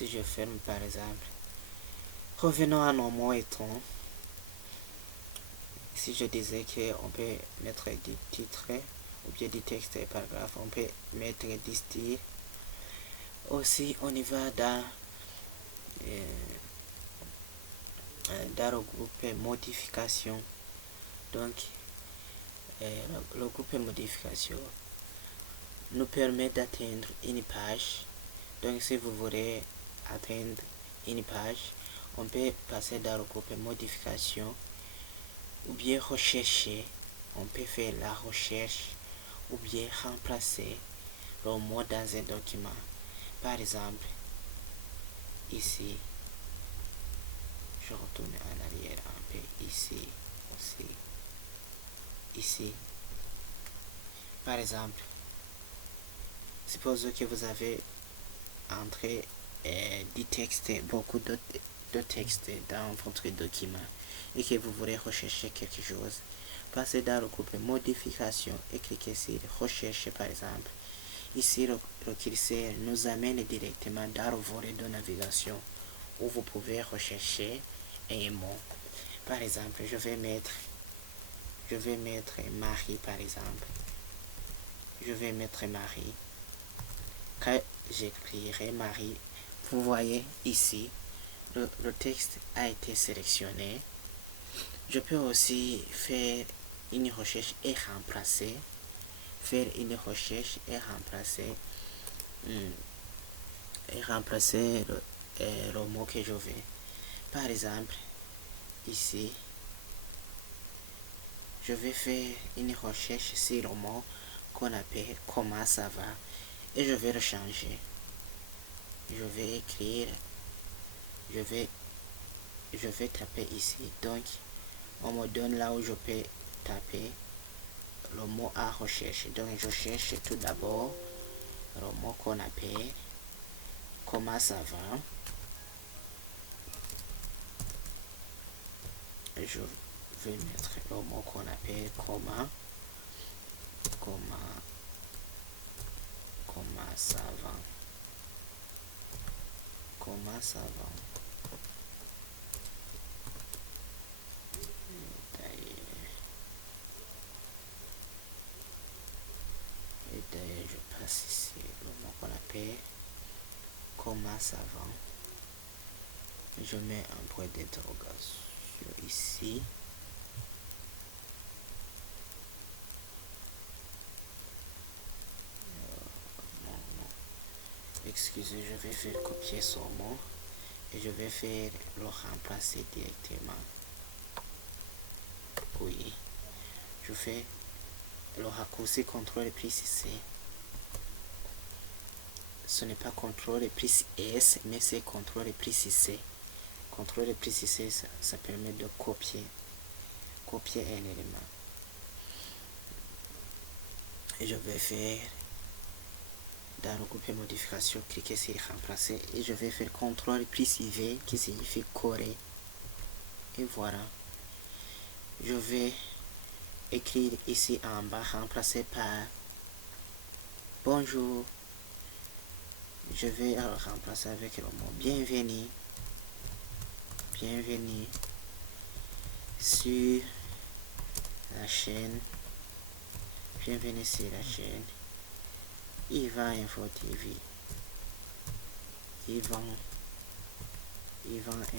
Si je ferme par exemple, revenons à nos mots et tons. Si je disais qu'on peut mettre des titres ou bien des textes et paragraphes, on peut mettre des styles. Aussi, on y va dans le groupe modification. Donc, le groupe modification nous permet d'atteindre une page. Donc, si vous voulez atteindre une page, on peut passer dans le groupe modification ou bien rechercher. On peut faire la recherche ou bien remplacer le mot dans un document. Par exemple, ici, je retourne en arrière un peu, ici aussi, ici. Par exemple, supposons que vous avez entré du texte, beaucoup de textes dans votre document et que vous voulez rechercher quelque chose. Passez dans le groupe modification et cliquez sur recherche par exemple. Ici, le curseur nous amène directement dans le volet de navigation où vous pouvez rechercher un mot. Par exemple, je vais mettre Marie par exemple. Je vais mettre Marie. Quand j'écrirai Marie, vous voyez ici, le texte a été sélectionné. Je peux aussi faire une recherche et remplacer. Faire une recherche et remplacer le mot que je veux. Par exemple, ici, je vais faire une recherche sur le mot qu'on appelle comment ça va et je vais le changer. Je vais écrire, je vais taper ici. Donc, on me donne là où je peux taper le mot à recherche. Donc, je cherche tout d'abord le mot qu'on appelle comment ça va. Je vais mettre le mot qu'on appelle comment ça va. Comment ça va. Et d'ailleurs, je passe ici le mot qu'on appelle comment ça va. Je mets un point d'interrogation ici. Excusez, je vais faire copier son mot et je vais faire le remplacer directement. Oui, je fais le raccourci CTRL plus C. Ce n'est pas CTRL plus S, mais c'est CTRL plus C. CTRL plus C, ça permet de copier un élément. Et je vais faire dans le groupe modification, cliquer sur remplacer et je vais faire CTRL plus V qui signifie coller. Et voilà. Je vais écrire ici en bas, remplacer par bonjour. Je vais le remplacer avec le mot bienvenue. Bienvenue sur la chaîne. Bienvenue sur la chaîne Yvan Info TV. Yvan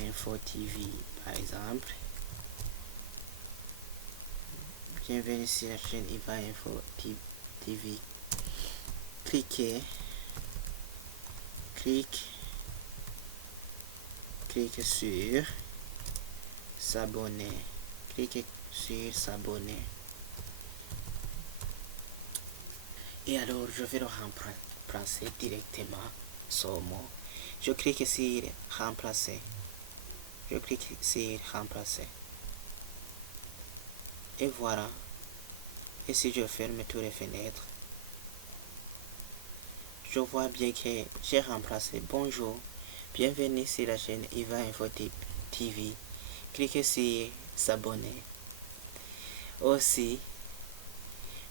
Info TV par exemple. Bienvenue sur la chaîne Yvan Info TV. Clique sur s'abonner. Cliquez sur s'abonner. Et alors, je vais le remplacer directement ce mot. Je clique sur remplacer. Je clique sur remplacer. Et voilà. Et si je ferme toutes les fenêtres, je vois bien que j'ai remplacé bonjour. Bienvenue sur la chaîne Yvan Info TV. Cliquez sur s'abonner. Aussi,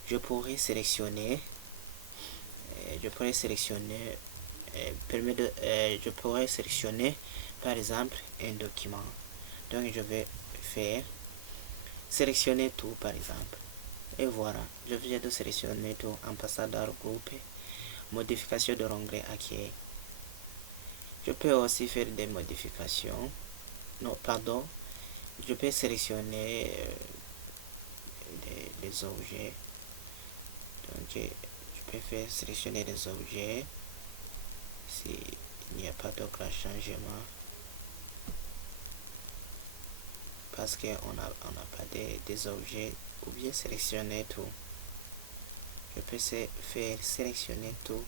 je pourrais sélectionner je pourrais sélectionner par exemple un document. Donc je vais faire sélectionner tout par exemple. Et voilà, je viens de sélectionner tout en passant dans le groupe modification de l'onglet acquis. Je peux aussi faire des modifications. Non, pardon. Je peux sélectionner des objets. Donc je peux faire sélectionner des objets si il n'y a pas d'autre changement, parce qu'on n'a pas des objets, ou bien sélectionner tout. Je peux faire sélectionner tout.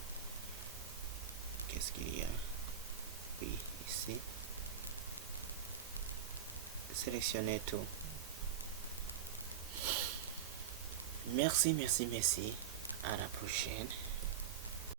Qu'est-ce qu'il y a? Oui, ici. Sélectionner tout. Merci. À la prochaine.